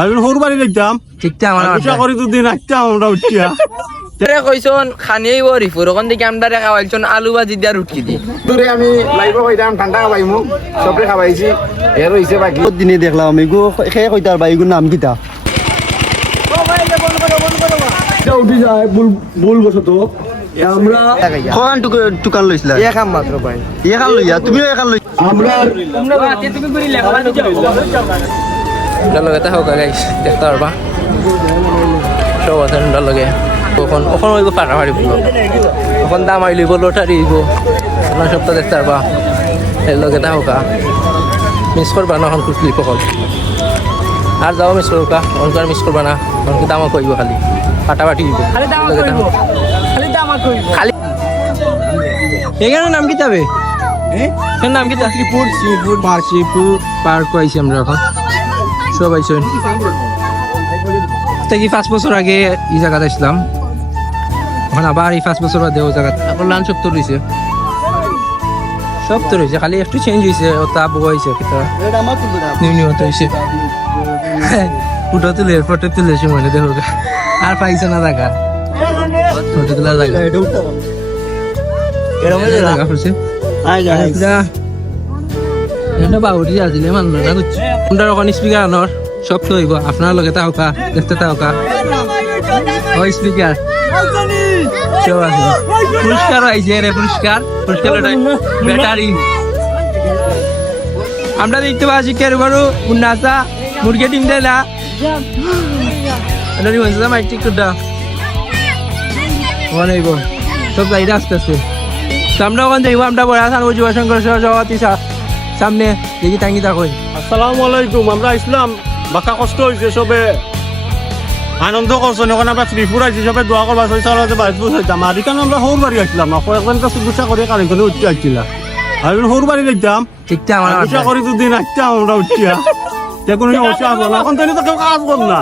আমি সৰু বাৰী যাম ঠিকটা আমার পইচা কৰি দুদিন আইতাম আমরা উঠিয়া। তোরে কইছন থেকে আমরা খাওয়াইছন আলু ভাজি দিয়া রুটি দি। দূরে আমি লাইব খাইতাম ঠান্ডা খাবাইমু সবরে খাবাইছি। এর হইছে বাকি। দিনে দেখলাম এগু সেই কইতার বা নাম কিতা? উঠি যায় ভুল ভুল বসত আমরা কখন টুকান লইছিলা। একাম মাত্র লইয়া তুমিও লই আমরা লগে তা হোক গাইস দেখতে পারবা? সব আছে লগে। ওখন ওখন হইব পাকা মারিব ওখন দাম আইলি বল লটারি হইব। আপনার সপ্তাহ দেখতে পারবা এর লগে তা হোকা মিস করবা না এখন কুচলি পকল। আর যাও মিস করবা অনকার মিস করবা না। অনকি দামও কইব খালি। ফাটাফাটি হইব। লগে তা হোক। খালি এখানে নাম কি যাবে এর নাম কি শ্রীপুর শ্রীপুর শ্রীপুর পার্ক আইছি আমরা এখন। সব আইসন। থেকে পাঁচ বছর আগে এই জায়গাত আসলাম? এখন আবার এই পাঁচ বছর বাদে ও জায়গাত। এখন লান সব তো রয়েছে সব তো রয়েছে খালি একটু চেঞ্জ হয়েছে ওটা বউ হয়েছে নিউ নিউ হতে হয়েছে ফটো তুলে ফটো তুলে সময় দেখো। আর পাইছে না জায়গা। ফটো তোলার জায়গা। জায়গা ফুলছে এটা বাবুটি আজিলে মানলো না বুঝছি কোনটা রকম স্পিকার আনর সব তো হইব আপনার লগে তাহকা দেখতে তাহকা ও স্পিকার সব আছে। পুরস্কার আইছে রে পুরস্কার পুরস্কার ব্যাটারি আমরা দেখতে পাচ্ছি কেরু বারু উন্নাসা, মুরগি ডিম দেলা এটা হচ্ছে মাইক ঠিক করটা অনেক সব যাই আস্তে আস্তে সামনে ওখান দেখব, আমরা বড় আসান যুব শঙ্কর সভাপতি সা- সামনে দেখি টাঙ্গি থাকুন আসসালামু আলাইকুম আমরা ইসলাম। বাকা কষ্ট হয়েছে সবে। আনন্দ করছেন ওখানে আমরা ত্রিপুর সবে দোয়া করবা ছয় সাল আছে বাইশ বছর যাম আর এখানে আমরা সৌর বাড়ি আসলাম না কয়েকজনকে চিকিৎসা করে কারণ কারেন্টনে উঠতে আসছিলা আমি সৌর বাড়ি ঠিকটা আমার চিকিৎসা করে দুদিন আইতাম আমরা উঠিয়া। যে কোনো সমস্যা আসব না এখন তো কেউ কাজ কর না।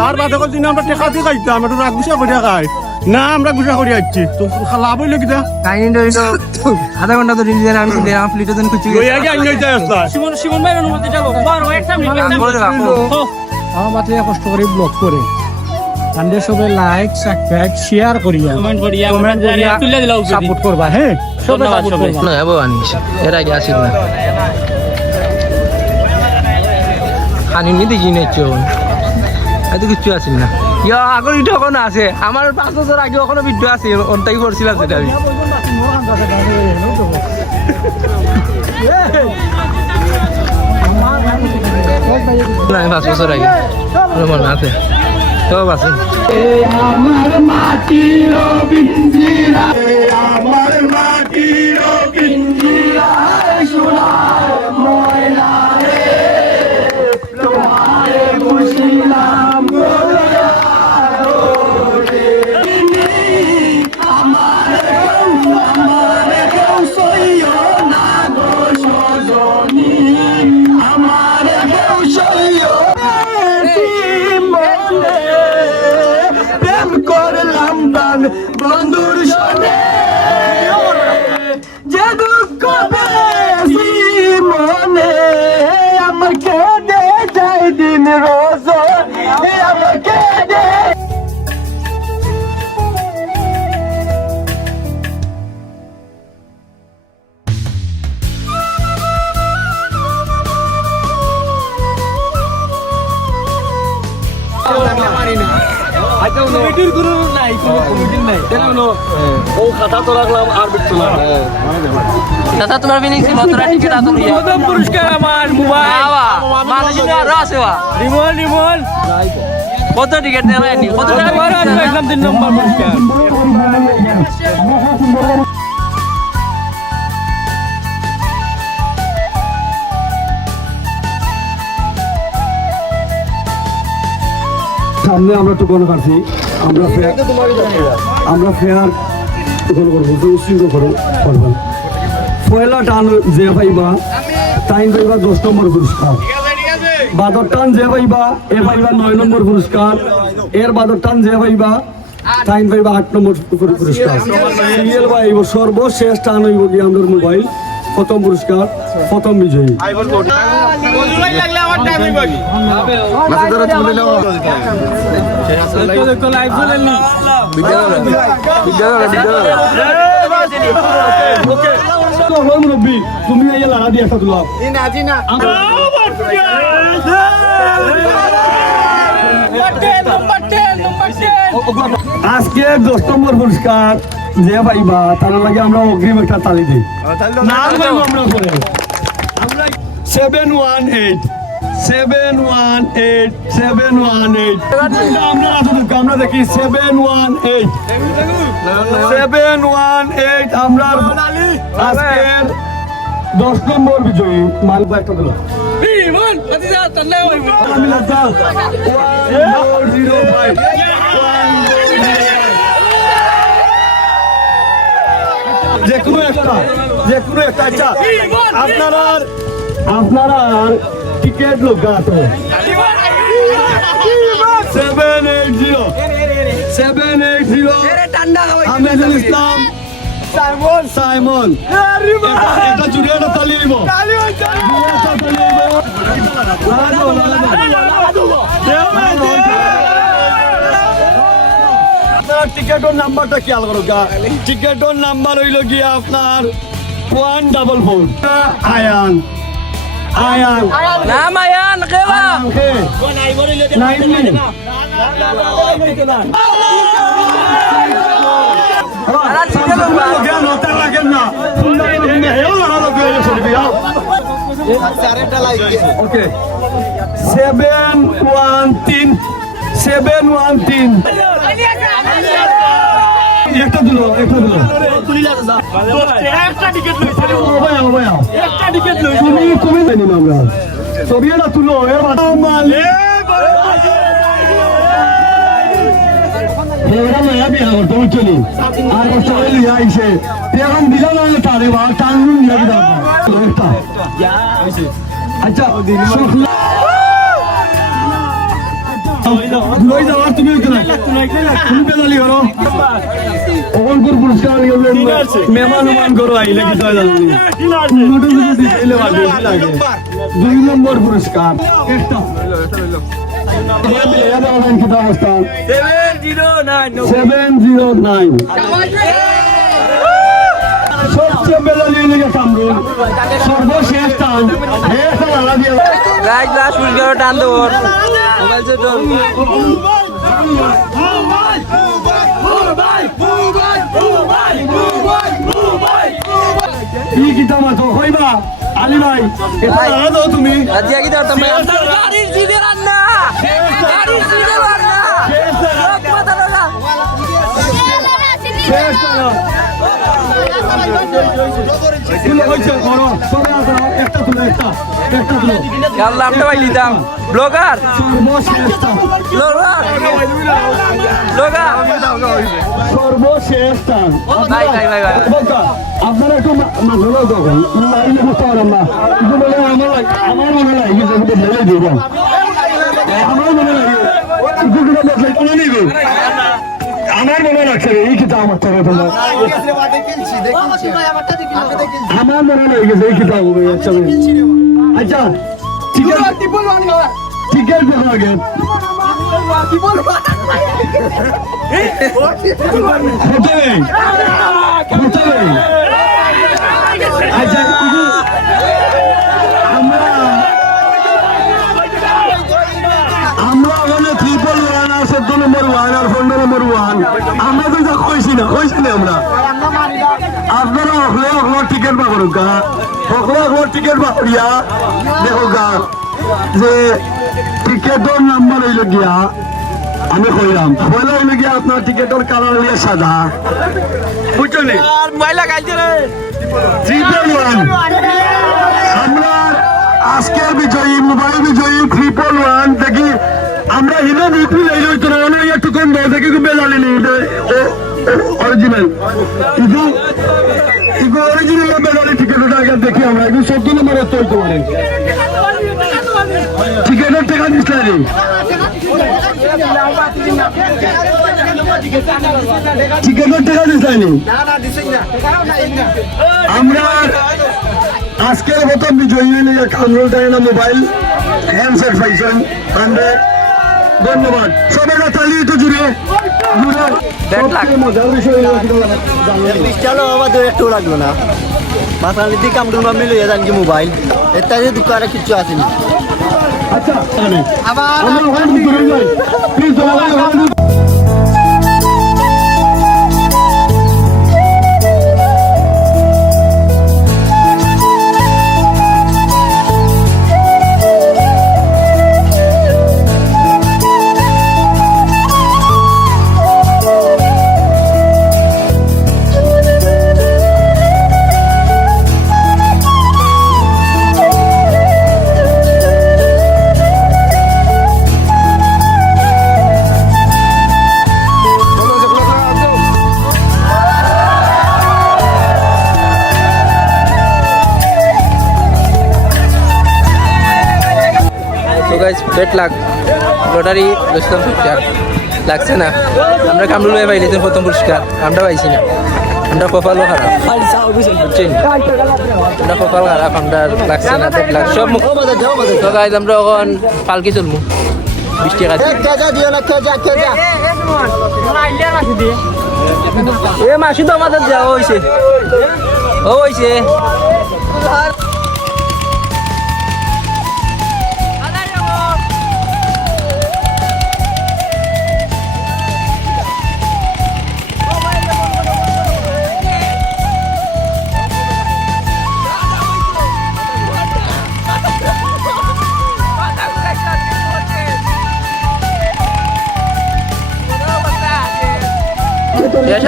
তার বাদে দিন আমরা টেকা দিয়ে খাইতাম একটু রাগ গুছা করে খাই না আমরা গুছা করে আসছি। তো লাভ হইলে কিটা কাহিনী ধরিল আধা ঘণ্টা ধরে নিজের আমি দিলাম প্লিটে দিন ওই আগে যাই আমার মাত্র কষ্ট করে ব্লগ করে। তান্ডে সবে লাইক সাবস্ক্রাইব শেয়ার করিয়া। কমেন্ট করিয়া কমেন্ট করিয়া তুলে দিলাও সাপোর্ট করবা হ্যাঁ? সবে সাপোর্ট করবা। না হব আনিস। এর আগে আসিল না। খানি নি দেখি নেছো এত কিছু আসিল না। ইয়া আগর ইটো ওখানে আছে। আমার পাঁচ বছর আগে ওখানে ভিডিও আছে অন্তাই করছিলাম সেটা আমি না পাঁচ বছর আগে। মনে আছে। সব আছে দাদা তোমার ফিলিংস মতরা টিকিট আতুন ইয়া প্রথম পুরস্কার আমার মোবাইল। মানুষ আরও আছে বা। রিমল রিমল কত টিকিট হয়নি? কত টাকা পাইলাম তিন নম্বর পুরস্কার। সামনে আমরা টুকন কাটছি আমরা ফেয়ার আমরা ফেয়ার টুকন করব তো উৎসিত করো করবেন পয়লা টান যে পাইবা টাইম পাইবা দশ নম্বর পুরস্কার। বাদর টান যে পাইবা এ পাইবা নয় নম্বর পুরস্কার। এর বাদর টান যে পাইবা টাইম পাইবা আট নম্বর পুরস্কার। সিরিয়াল পাইব সর্বশেষ টান হইব কি আমাদের মোবাইল। প্রথম পুরস্কার প্রথম বিজয়ী। মুরব্বী তুমি এই লাড়া দিয়ে একটা তুলাও আজকে দশ নম্বর পুরস্কার যে পাইবা তার লাগে আমরা অগ্রিম একটা তালি দিই। নাম বলব আমরা পরে আমরা seven one eight seven one eight seven one eight আমরা আমরা দেখি seven one eight seven one eight আমরা আজকের দশ নম্বর বিজয়ী। মালবা একটা দিল। আমি ওয়ান জিরো ফাইভ যে কোনো একটা, যে কোনো একটা আচ্ছা আপনারা আপনারা টিকিট লোক তো seven eight zero seven eight zero Ahmedul Islam, Simon. Simon এটা জুড়ে লাগাবো। আপনার টিকেটের নাম্বারটা খেয়াল করো গা টিকেটের নাম্বার হইল গিয়া আপনার one double four Ayaan Ayaan নাম আয়ান হে নাইন ওকে সেভেন ওয়ান তিন সেভেন ওয়ান তিন একটা দিল একটা দিল। ওবায়া ওবায়া তুমি তুমি জানি না আমরা ছবি এটা তুলো এর মাল বিয়া করতে বুঝলি আর কষ্ট করে লিয়া আইছে। এখন দিলা না তারে বা টান নিয়ে দিলাম আচ্ছা শুকলা লই যাওয়ার তুমি ওইখানে তুমি বেলালি করো অকলপুর পুরস্কার মেহমান করো আইলে কি দিলে লাগে দুই নম্বর পুরস্কার। একটা। নাইন। সবচেয়ে বেলালি লেগে কামরুল। সর্বশেষ টান লাস্ট পুরস্কার টান দেবো মোবাইল সেট কি কিতা মাতো হইবা আলী ভাই এটা লাগা দাও তুমি। আজিয়া কি দাও তুমি গাড়ির সিটে রান্না গাড়ির সিটে রান্না কথা দাদা। শেষ টানা আমরা ভাই দিতাম ব্লগার আপনারা একটু আমার মনে লাগে আমার মনে লাগে আমার মনে লাগছে এই কিতাব আমার থেকে তোমরা আমার মনে লেগেছে এই কিতাব আচ্ছা আচ্ছা ঠিক আছে। ঠিক আগে। আচ্ছা ওয়ান আর পনেরো নম্বর ওয়ান আমরা তো যা কইছি না কইছি না আমরা। আপনারা অকলে অকলের টিকিট বা করুক গা। অকলে অকলের টিকিট বা করিয়া দেখো গা যে টিকেটের নাম্বার হইল গিয়া আমি কইলাম পয়লা হইল গিয়া আপনার টিকেটের কালার হইয়া সাদা। বুঝলি আর মোবাইল লাগাইছে রে। ট্রিপল ওয়ান আমরা আজকের বিজয়ী মোবাইল বিজয়ী ট্রিপল ওয়ান দেখি আমরা হিনো বিক্রি লাইল হইতো না অনেক একটু কম দেয় দেখি বেলালি নেই অরিজিনাল কিন্তু কিন্তু অরিজিনাল বেলালি টিকেটটা আগে দেখি আমরা এখন চোদ্দ নম্বর তো হইতে পারে টিকেটের টাকা দিস না রে। টিকেটের টাকা দিছাইনি আমরা আজকের প্রথম বিজয়ী হইলে কামরুল টাইনা মোবাইল হ্যান্ডসেট পাইছেন আমরা ধন্যবাদ। সবাই না তালি তো জুড়ে। মজার বিষয় একটু লাগল না। লইয়া যান কি মোবাইল। এটা যে দোকানে কিচ্ছু আসেনি। আচ্ছা আমরা তো গাইজ বেট লাগ লটারি লইছিলাম সত্যি লাগছে না। আমরা কামরুল ভাই পাইলেছেন প্রথম পুরস্কার। আমরা পাইছি না। আমরা কপালও খারাপ। বুঝছেন? আমরা কপাল খারাপ আমরা লাগছে না বেট লাগ। সব তো গাইজ আমরা এখন পালকি চলমু। বৃষ্টি কাছে এ মাসি তো আমাদের যাওয়া হয়েছে ও হয়েছে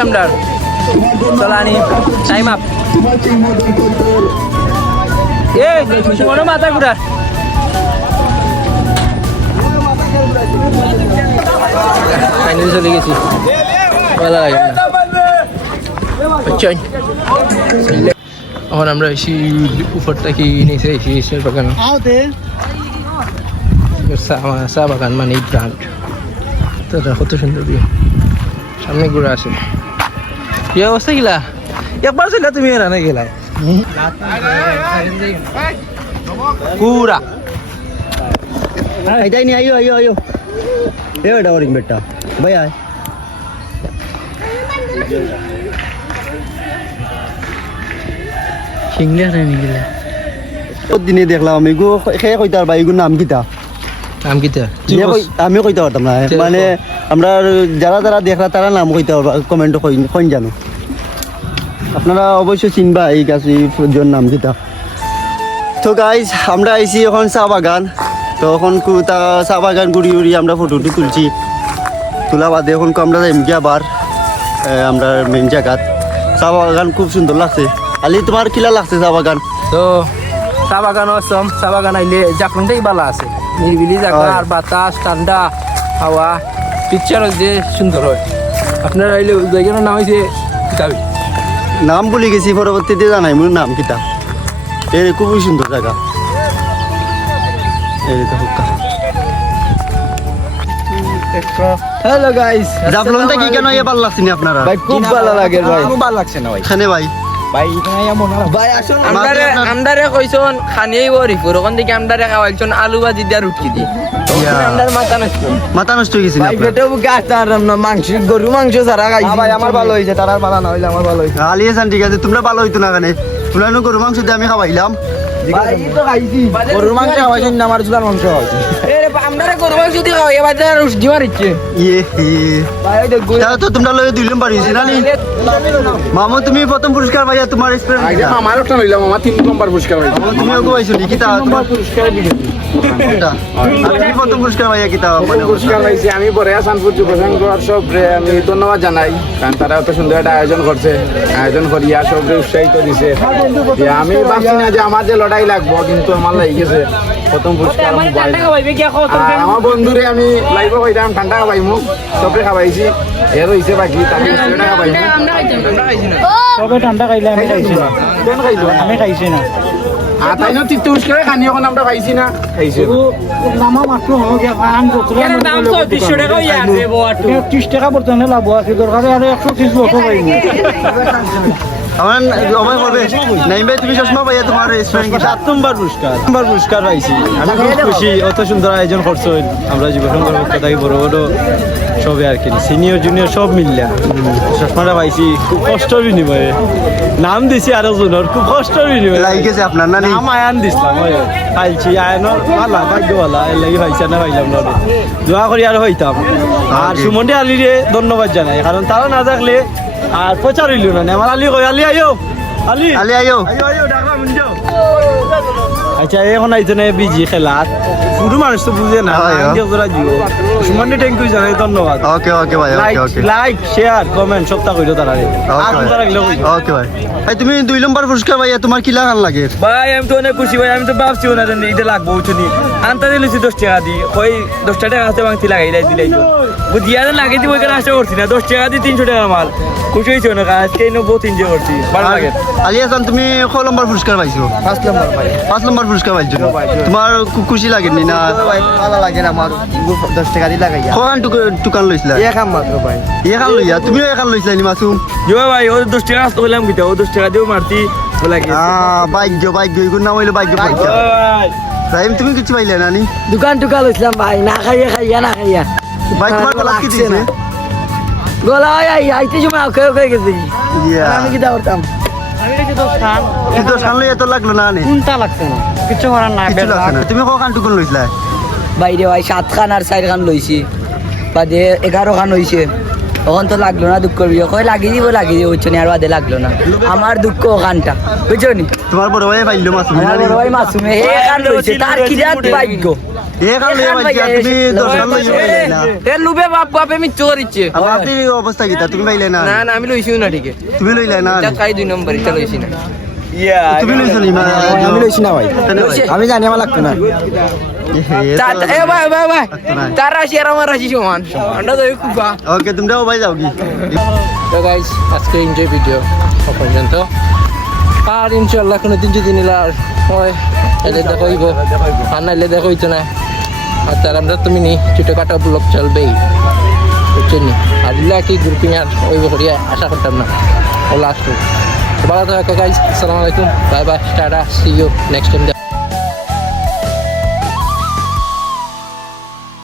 I'm চলানি টাইম আপ এ মনে মাথা ঘুরা ফাইনালি চলে গেছি। ভালো লাগে না। এখন আমরা এসি উপর থেকে নিচে এসি এসে বাগান। চা বাগান মানে ব্রান্ড তো কত সুন্দর সামনে ঘুরে আসে। কি অবস্থা গিলা একবার ছিল তুমি এরা না গেলাই পুরা এটাই নি আইও আইও আইও এ এটা ওরিং বেটা ভাই আয় সিংলা রে নিগিলা দিনে দেখলাম আমি গো সে কইতার ভাই গো নাম কিতা নাম কিতা ইয়ে কই- আমি কইতে পারতাম না ঠিক মানে আমরা যারা যারা দেখলা তারা নাম কইতে পারবা কমেন্ট কইন জানো আপনারা অবশ্যই চিনবা এই গাছ গাছের নাম কিতা তো গাইজ আমরা আইছি এখন চা বাগান। তো এখন তা চা বাগান ঘুরি ঘুরি আমরা ফটোটি তুলছি। তোলা বাদে এখন কো আমরা যাইম গিয়া আবার আমরা মেন জায়গাত চা বাগান খুব সুন্দর লাগছে। আলি তোমার কিলা লাগছে চা বাগান? তো চা বাগান আসম চা বাগান আইলে জাকরনটাই ভালো আছে। নিরিবিলি জায়গা আর বাতাস ঠান্ডা হাওয়া। পিকচার যে সুন্দর হয়। আপনার আইলে জায়গাটার নাম হয়েছে কিতাবি নাম ভুলে গেছি পরবর্তীতে জানাই মোর নাম কিতা। এ খুবই সুন্দর জায়গা। এই তো হুক্কা হ্যালো গাইস জাফলনটা কি কেন এবার লাগছে না আপনারা? ভাই খুব ভালো লাগে ভাই। খুব ভালো লাগছে না ভাই। খানে ভাই। ভাই আমদারে কইছন খানিয়েই আমদারে খাওয়াইছন আলু ভাজি দিয়ে রুটি দিয়ে আমদার মাথা নষ্ট মাথা নষ্ট হয়ে গেছে মাংস গরু মাংস ছাড়া খাই। ভাই আমার ভালো হয়েছে তার আর ভালো না হইলে আমার ভালো হয়েছে আলি হাসান ঠিক আছে তোমরা ভালো হইতো না কানে? তোমরা নো গরু মাংস দিয়ে আমি খাওয়াইলাম। গরুর মাংস খাওয়াইছেন না আমার জুলার মাংস এবার ইয়ে ইয়ে। তাহলে তো তোমরা লয়ে দুইলাম পারিছি না নি তুমি প্রথম পুরস্কার ভাইয়া তোমার এক্সপিরিয়েন্স আমার একটা লইলাম আমার তিন নম্বর পুরস্কার পাইছি। তুমি ওগো পাইছো নি কিতা? তোমার এটা। আর তুমি প্রথম পুরস্কার ভাইয়া কিতা মানে পুরস্কার পাইছি আমি পরে আসানপুর যুব সংঘ সব আমি ধন্যবাদ জানাই কারণ তারা এত সুন্দর একটা আয়োজন করছে। আয়োজন করিয়া সবরে উৎসাহিত দিছে। আমি ভাবছি না যে আমার যে লড়াই লাগবো কিন্তু আমার লাগি গেছে প্রথম পুরস্কার আমার বন্ধুরে আমি লাইভ কইতাম ঠান্ডা খাবাইমু সবরে খাবাইছি এর হইছে বাকি তাকে টাকা খাবাইমু তবে ঠান্ডা খাইলে আমি খাইছি না কেন খাইছো আমি খাইছি না আর তাই না তীর্থ পুষ্করে খানি এখন আমরা পাইছি না খাইছি নামা মাত্র হলো গিয়া ফান ত্রিশ টাকা পর্যন্ত লাভ আছে দরকার আর একশো ত্রিশ বছর পাইনি আমার অবাক হবে নাইম ভাই তুমি চশমা পাইয়া তোমার রেস্টুরেন্ট কি? সাত নম্বর পুরস্কার। নম্বর পুরস্কার পাইছি। আমি খুব খুশি অত সুন্দর আয়োজন করছ। আমরা পক্ষ থেকে বড় বড় সবে আর কি সিনিয়র জুনিয়র সব মিললা। চশমাটা পাইছি খুব কষ্টর বিনিময়ে। নাম দিছি আরও জনের খুব কষ্টর বিনিময়ে। গেছে আপনার না নাম আয়ান দিছিলাম ওই পাইছি আয়ানোর ভালা ভাগ্যওয়ালা এর লাগি পাইছে না পাইলাম না। দোয়া করি আর হইতাম। আর সুমন্ডি আলিরে ধন্যবাদ জানাই কারণ তারা না থাকলে আর প্রচার হইল না আমার আলি কই আলি আইও আলি। আলি আইও। আইও আইও ডাকলাম ইন্ডিও আচ্ছা এখন আইছে না বিজি খেলাত। পুরো মানুষ তো বুঝে না। জোড়া জিও থ্যাংক ইউ জানাই ধন্যবাদ। ওকে ওকে ভাই okay okay like share comment সবটা কইলো তারা আর তারা গেলো ওকে ভাই। ভাই তুমি দুই নম্বর পুরস্কার ভাইয়া তোমার কি লাগান লাগে? ভাই আমি তো অনেক খুশি ভাই আমি তো ভাবছিও না যে এটা লাগবো উঠুনি। আনতে দিলেছি দশ টাকা দি ওই দশ টাকা হাতে ভাঙতি লাগাই লাই দিলাই তো। বুঝিয়া লাগাই দিব ওইখানে আশা করছি না। দশ টাকা দিয়ে তিনশো টাকা মাল। খুশি হয়েছে না? আজকে নব্বই তিনশো করছি। ভালো লাগে। আলি তুমি ক নম্বর পুরস্কার পাইছো? পাঁচ নম্বর ভাই। পাঁচ নম্বর পুরস্কার পাইছো? তোমার খুশি লাগেনি না? ভালো লাগে না আমার। দশ টাকা দিয়ে লাগাইয়া। কখন টুকান লইছিলা? একাম মাত্র ভাই। এখান লইয়া? তুমিও এখান লইছিলা নি মাসুম? জো ভাই ও দশ টাকা আসতে বললাম কিতা ও দশ টাকা দিয়েও মারতি। কি ভাগ্য ভাগ্য এগুলো নাম হইল ভাগ্য পরীক্ষা। ভাই। রাহিম তুমি কিছু পাইলে না নি? দোকান টুকা লইছিলাম ভাই না খাইয়া খাইয়া না খাইয়া। ভাই তোমার গলা কি দিছে? গলা আই আইতে সময় ওকে ওকে গেছি। ইয়া। আমি কি করতাম? কিন্তু সামনে এত লাগল না নে? কোনটা লাগছে না? কিছু করার নাই তুমি কখন টুকুন লইছিলা বাইরে ভাই সাত খান আর চার খান লইছি বাদে এগারো খান হইছে তখন তো লাগল না দুঃখ করবি কই লাগিয়ে দিব লাগিয়ে দিব বুঝছ আর বাদে লাগল না। আমার দুঃখ ওখানটা বুঝছ নি? তোমার বড় ভাই পাইলো মাসুম আমার বড় ভাই মাসুমে হে খান লইছে তার কি রাত ভাগ্য? লইয়া তুমি লইয়া না এ লুবে বাপ বাপে মি চোর ইচ্ছে আমার অবস্থা কি তা তুমি না? না না আমি লইছিও না ঠিক। তুমি লইলে না? এটা খাই দুই নম্বর এটা লইছি না। তুমি লইছো নি? আমি লইছি না ভাই। আমি জানি আমার লাগতো না। এ ভাই ভাই ভাই। তার রাশি আর আমার রাশি সমান সমানটা তো কুফা ওকে তোমরাও ভাই যাও কি তো গাইজ আজকে এনজয় ভিডিও পর্যন্ত আর ইনশাল্লাহ কোনো দিন যদি নিলে আর হয় এলে দেখো হইব আর নাইলে দেখো হইতো না। আর তার আমরা তুমি নি ছোটোখাটো ব্লগ চলবেই। বুঝছেন নি? আর ইলা কি গ্রুপিং আর হইব করিয়া আশা করতাম না। ও লাস্ট ভালো থাকো গাইজ আসসালামু আলাইকুম। Bye bye tata see you next time